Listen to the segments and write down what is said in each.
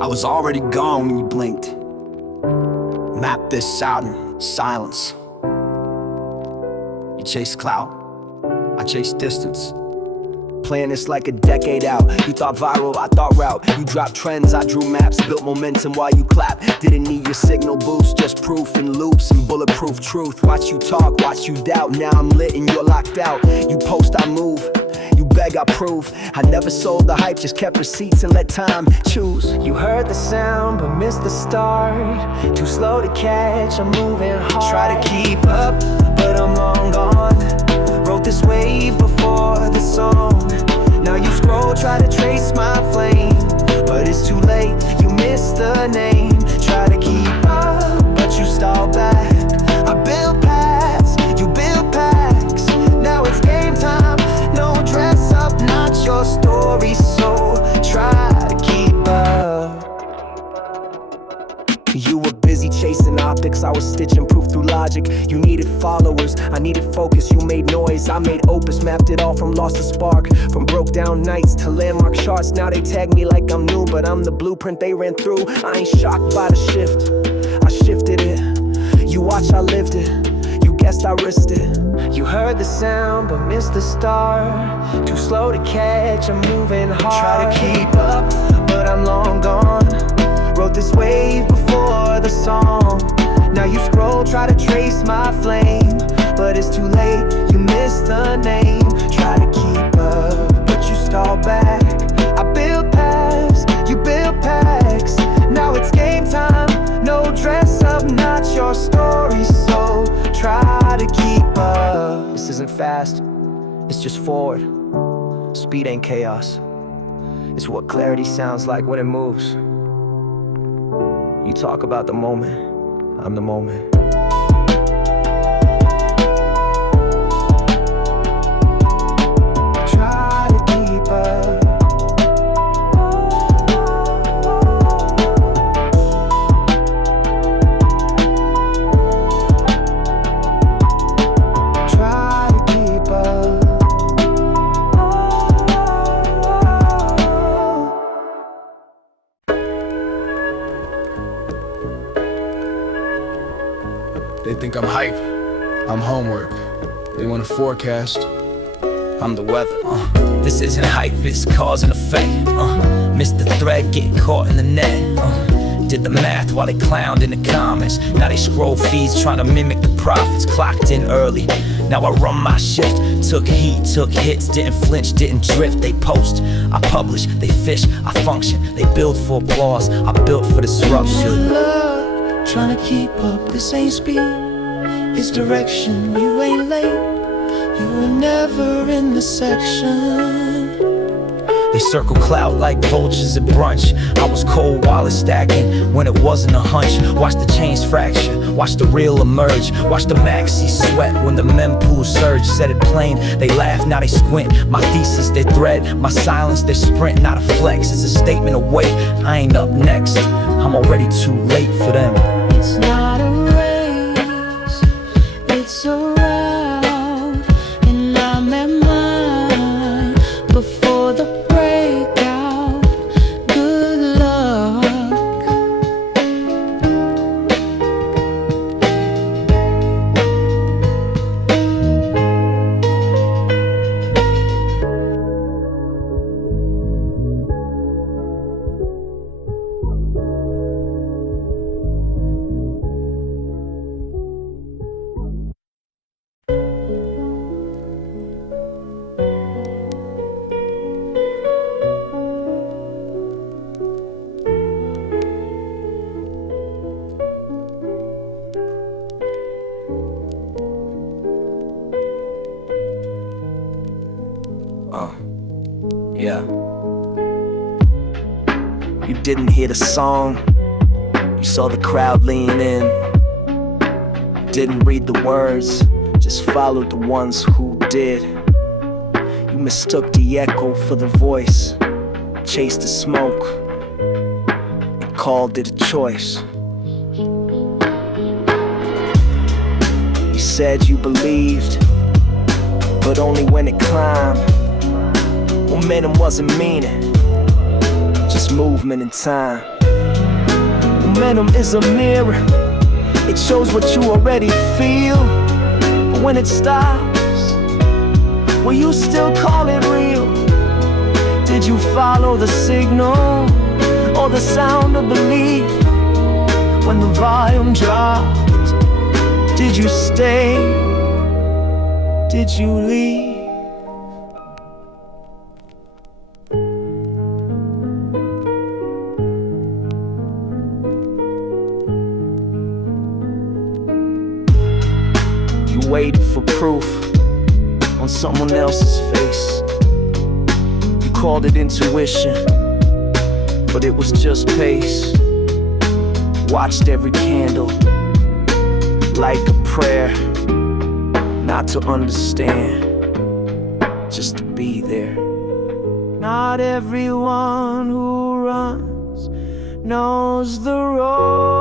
I was already gone when you blinked. Map this out in silence. You chase clout, I chase distance. Playing this like a decade out. You thought viral, I thought route. You dropped trends, I drew maps. Built momentum while you clap. Didn't need your signal boost, just proof in loops and bulletproof truth. Watch you talk, watch you doubt. Now I'm lit and you're locked out. You post, I move. You beg, I prove. I never sold the hype, just kept receipts and let time choose. You heard the sound but missed the start. Too slow to catch, I'm moving hard. Try to keep up, but I'm long gone. Wrote this wave before the song. Now you scroll, try to trace my flame, but it's too late, you missed the name. Try to keep up, but you stall back. I build paths, you build packs. Now it's game time, no dress up, not your story. So try to keep up. You were busy chasing optics, I was stitching proof through logic. You needed followers, I needed focus. You made noise, I made opus. Mapped it all from lost to spark, from broke down nights to landmark charts. Now they tag me like I'm new, but I'm the blueprint they ran through. I ain't shocked by the shift, I shifted it. You watched, I lived it. You guessed, I risked it. You heard the sound but missed the start. Too slow to catch, I'm moving hard. Try to keep up, but I'm long gone. Wrote this wave before the song. Now you scroll, try to trace my flame, but it's too late, you missed the name. Try to keep up, but you stall back. I build paths, you build packs. Now it's game time, no dress up, not your story. So try to keep up. This isn't fast, it's just forward. Speed ain't chaos, it's what clarity sounds like when it moves. You talk about the moment, I'm the moment. Try to keep up. Try to keep up. They think I'm hype, I'm homework. They want a forecast, I'm the weather. This isn't hype, it's cause and effect. Missed the thread, getting caught in the net. Did the math while they clowned in the comments. Now they scroll feeds trying to mimic the prophets. Clocked in early, now I run my shift. Took heat, took hits, didn't flinch, didn't drift. They post, I publish, they fish, I function. They build for applause, I built for disruption. Trying to keep up, this ain't speed, it's direction. You ain't late, you were never in the section. They circle clout like vultures at brunch. I was cold while it's stacking when it wasn't a hunch. Watch the chains fracture, watch the real emerge. Watch the maxi sweat when the mempool surge. Said it plain, they laugh, now they squint. My thesis, their thread, my silence, their sprint. Not a flex, it's a statement of weight. I ain't up next, I'm already too late for them. It's not a race, it's a route, and I'm at mine before the breakout. Good luck. Yeah. You didn't hear the song, you saw the crowd lean in. Didn't read the words, just followed the ones who did. You mistook the echo for the voice, chased the smoke, and called it a choice. You said you believed, but only when it climbed. Momentum wasn't meaning, just movement in time. Momentum is a mirror. It shows what you already feel. But when it stops, will you still call it real? Did you follow the signal or the sound of belief? When the volume dropped, did you stay? Did you leave? You waited for proof on someone else's face. You called it intuition, but it was just pace. Watched every candle like a prayer, not to understand, just to be there. Not everyone who runs knows the road.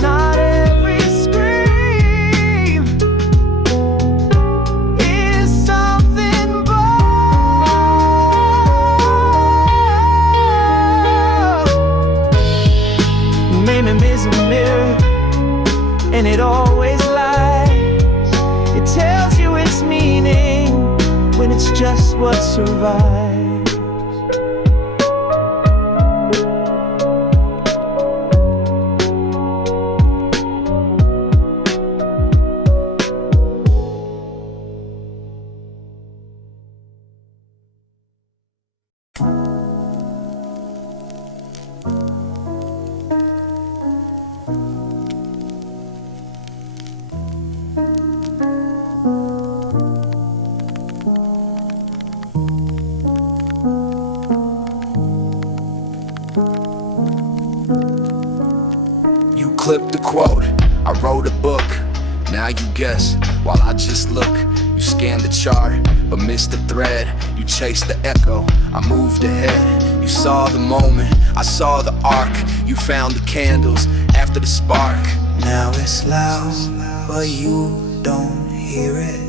Not every scream is something bold. Meaning is a mirror, and it always lies. It tells you its meaning when it's just what survives. You clipped the quote, I wrote a book. Now you guess while I just look. You scanned the chart, but missed the thread. You chased the echo, I moved ahead. You saw the moment, I saw the arc. You found the candles after the spark. Now it's loud, but you don't hear it.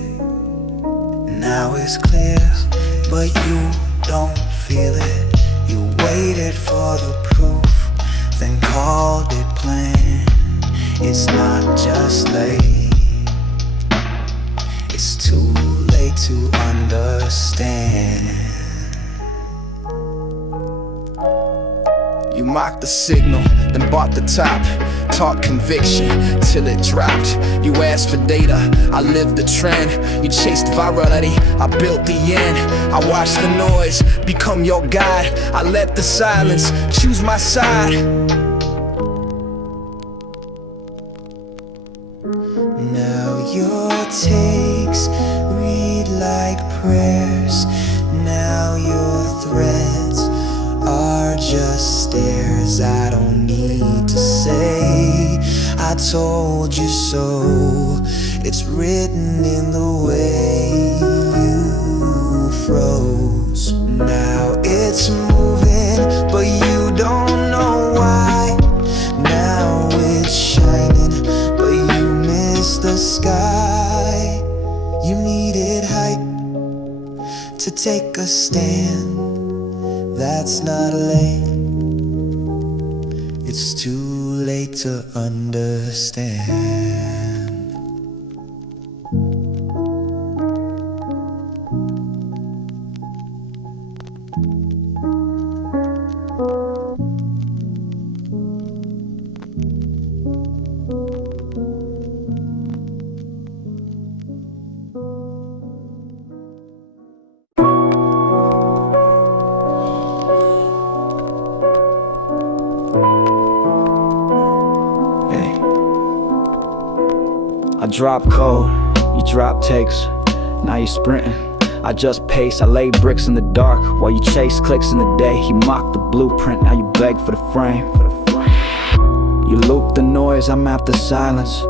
Now it's clear, but you don't feel it. You waited for the proof, then called it plain. It's not just late, it's too late to understand. You mocked the signal, then bought the top. Taught conviction till it dropped. You asked for data, I lived the trend. You chased virality, I built the end. I watched the noise become your guide. I let the silence choose my side. Now your takes read like prayers. Now your threads are just stares. I don't need to say I told you so. It's written in the way you froze. Now it's moving, but you don't know why. Now it's shining, but you missed the sky. You needed height to take a stand. That's not late, it's too late to understand. I drop code, you drop takes, now you sprinting. I just pace, I lay bricks in the dark while you chase clicks in the day. You mock the blueprint, now you beg for the frame. You loop the noise, I map the silence.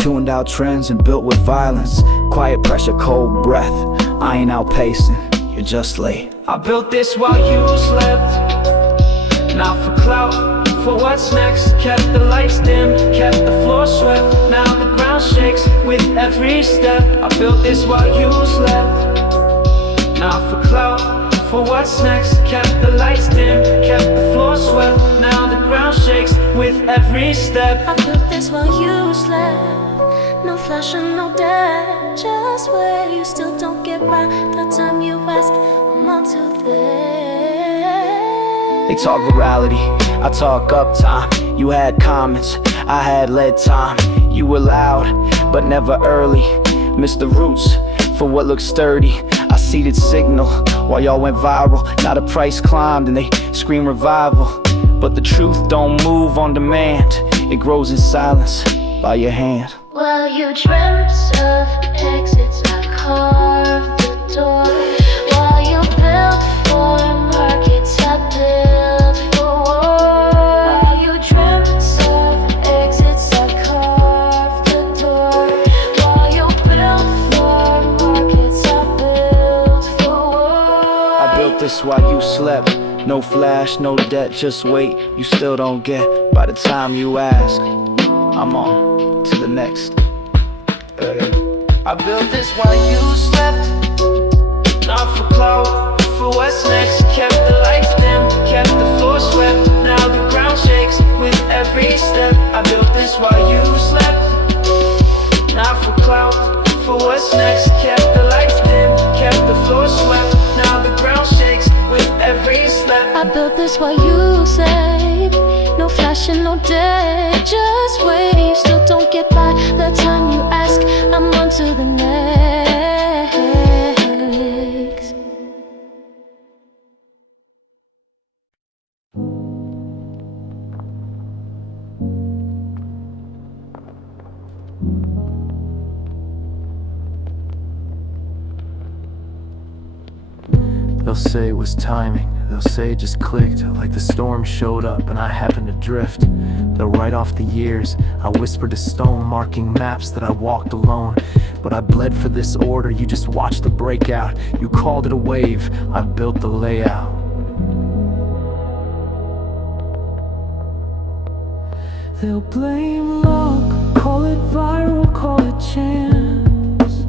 Tuned out trends and built with violence. Quiet pressure, cold breath, I ain't outpacing, you're just late. I built this while you slept, not for clout, for what's next. Kept the lights dim, kept the floor swept. Now the ground shakes with every step. I built this while you slept, not for clout, for what's next. Kept the lights dim, kept the floor swept. every step. I built this while you slept. No flash and no debt. Just where you still don't get by. The time you ask, I'm on to this. They talk virality, I talk uptime. You had comments, I had lead time. You were loud, but never early. Missed the roots for what looks sturdy. I seeded signal while y'all went viral. Now the price climbed and they scream revival. But the truth don't move on demand. It grows in silence by your hand. Well, you dreamt of exits, I carved the door. While you built for markets, I built for war. While you dreamt of exits, I carved the door. While you built for markets, I built for war. I built this while you slept. No flash, no debt, just wait. You still don't get by the time you ask. I'm on to the next. I built this while you slept. Not for clout, for what's next. Kept the lights dim, kept the floor swept. Now the ground shakes with every step. I built this while you slept. Not for clout, for what's next. Kept the lights dim, kept the floor swept. Now the ground shakes with every step. I built this while you slept. No flash and no debt. Just wait, you still don't get by. The time you ask, I'm on to the next. They'll say it was timing, they'll say it just clicked. Like the storm showed up and I happened to drift. They'll write off the years, I whispered to stone, marking maps that I walked alone. But I bled for this order, you just watched the breakout. You called it a wave, I built the layout. They'll blame luck, call it viral, call it chance.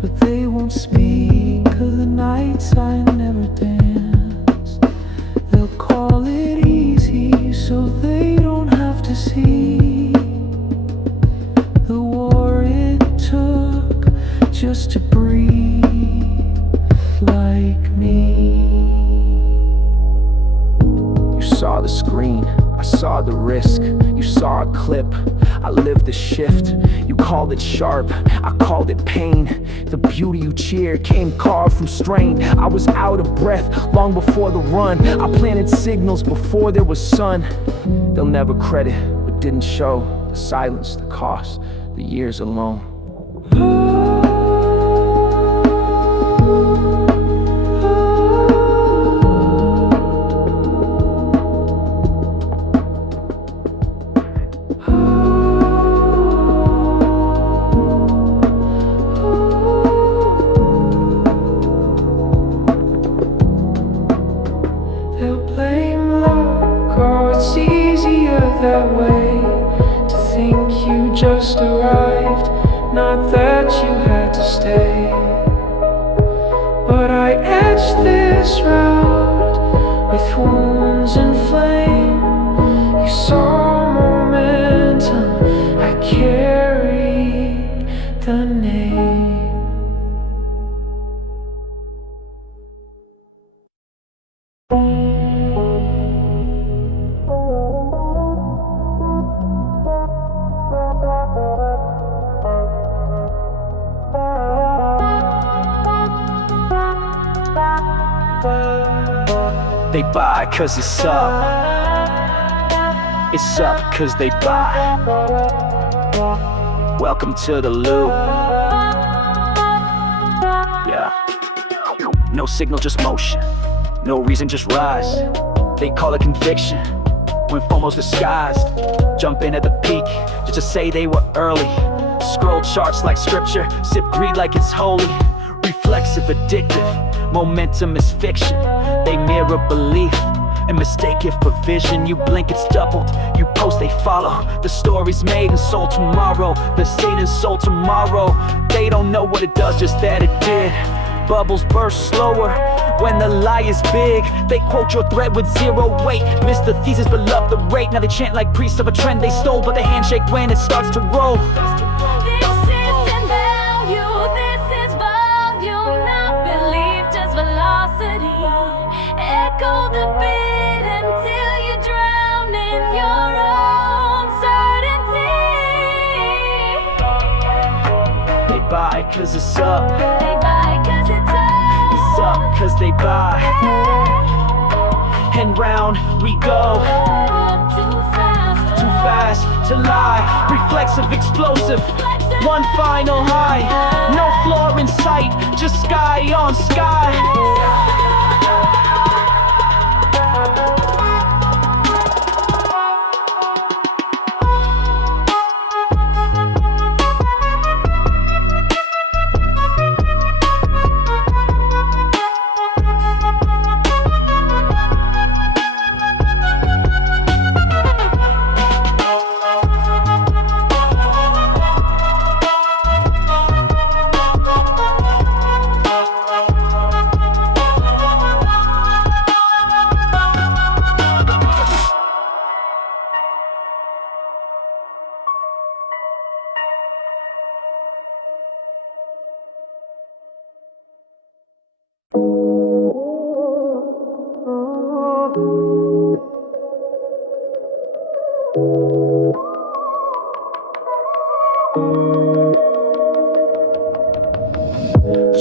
But they won't speak of the nights I never danced. They'll call it easy so they don't have to see the war it took just to breathe like me. You saw the screen, I saw the risk. You saw a clip, I lived the shift. You called it sharp, I called it pain. The beauty you cheered came carved from strain. I was out of breath long before the run. I planted signals before there was sun. They'll never credit what didn't show. The silence, the cost, the years alone. That way to think you just arrived, not that you had to stay. But I etched this route with wounds and flame. You saw momentum, I carried the name. They buy cause it's up. It's up cause they buy. Welcome to the loop. Yeah. No signal, just motion. No reason, just rise. They call it conviction when FOMO's disguised. Jump in at the peak just to say they were early. Scroll charts like scripture, sip greed like it's holy. Reflexive, addictive, momentum is fiction. They mirror belief and mistake it for vision. You blink, it's doubled. You post, they follow. The story's made and sold tomorrow. The scene is sold tomorrow. They don't know what it does, just that it did. bubbles burst slower when the lie is big. They quote your threat with zero weight. Missed the thesis but love the rate. Now they chant like priests of a trend they stole, but they handshake when it starts to roll. This isn't value, this is volume, not belief, just velocity. Echo the beat until you drown in your own certainty. They buy cause it's up. They buy cause it's It's up cause they buy. And round we go. Too fast to lie. Reflexive, explosive. One final high. No floor in sight, just sky on sky.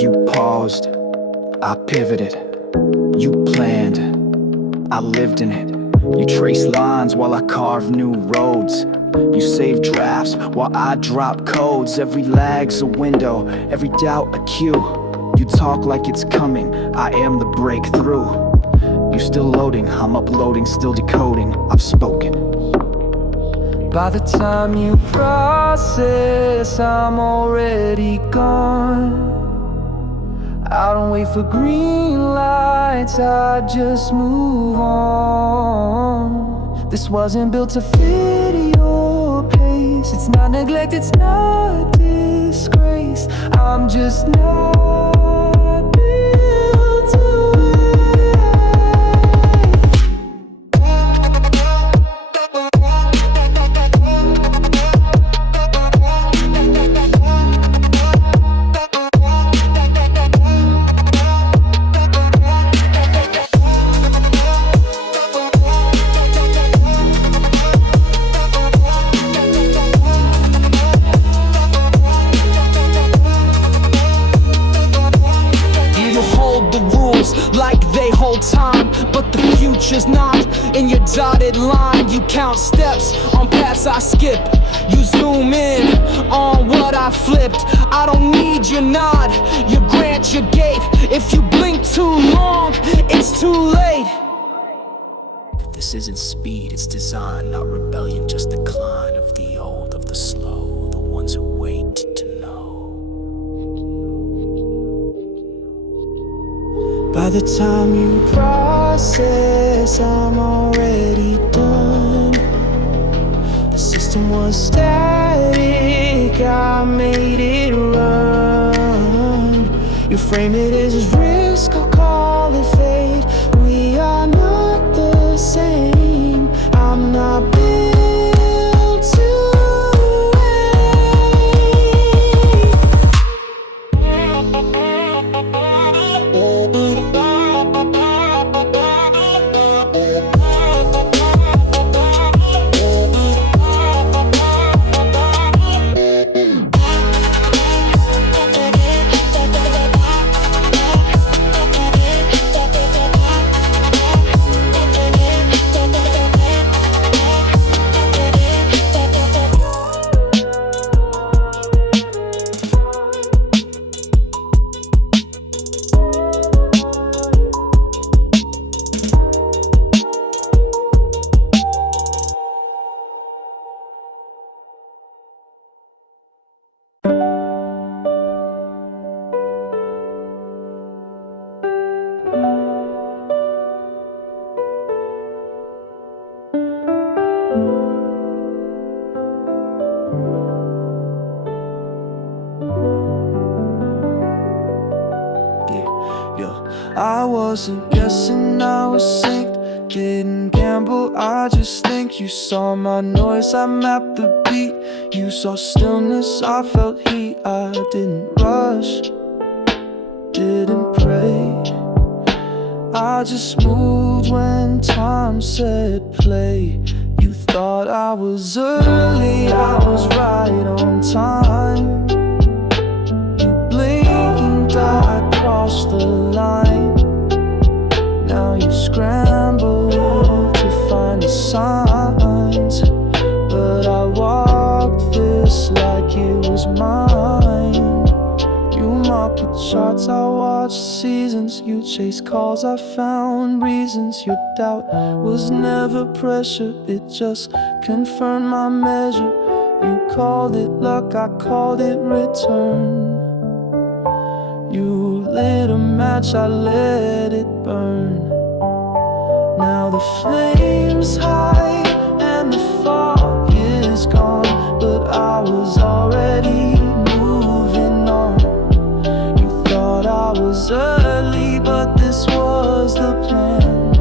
You paused, I pivoted. You planned, I lived in it. You traced lines while I carved new roads. You saved drafts while I dropped codes. Every lag's a window, every doubt a cue. You talk like it's coming, I am the breakthrough. You still loading, I'm uploading, still decoding. I've spoken. By the time you process, I'm already gone. I don't wait for green lights, I just move on. This wasn't built to fit your pace. It's not neglect, it's not disgrace. I'm just not built to like they hold time, but the future's not in your dotted line. You count steps on paths I skip. You zoom in on what I flipped. I don't need your nod, you grant your gate. If you blink too long, it's too late. This isn't speed, it's design, not rebellion, just decline of the old, of the slow, the ones who wait to know. By the time you process, I'm already done. The system was static, I made it run. You frame it as risk, I'll call it fate. We are not the same. I'm not built to I wasn't guessing, I was synced. Didn't gamble, I just think. You saw my noise, I mapped the beat. You saw stillness, I felt heat. I didn't rush, didn't pray. I just moved when time said play. You thought I was early, I was right on time. You blinked, I crossed the line. Now you scramble to find the signs, but I walked this like it was mine. You market charts, I watched seasons. You chased calls, I found reasons. Your doubt was never pressure, it just confirmed my measure. You called it luck, I called it return. You lit a match, I let it burn. Now the flame's high and the fog is gone, but I was already moving on. You thought I was early, but this was the plan.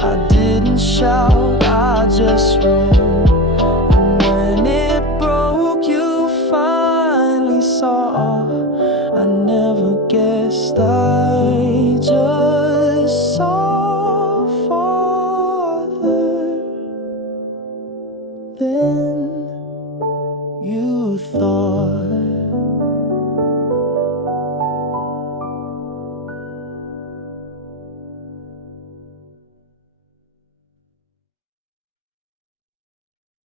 I didn't shout, I just ran. And when it broke, you finally saw. I never guessed, I just saw farther than you thought.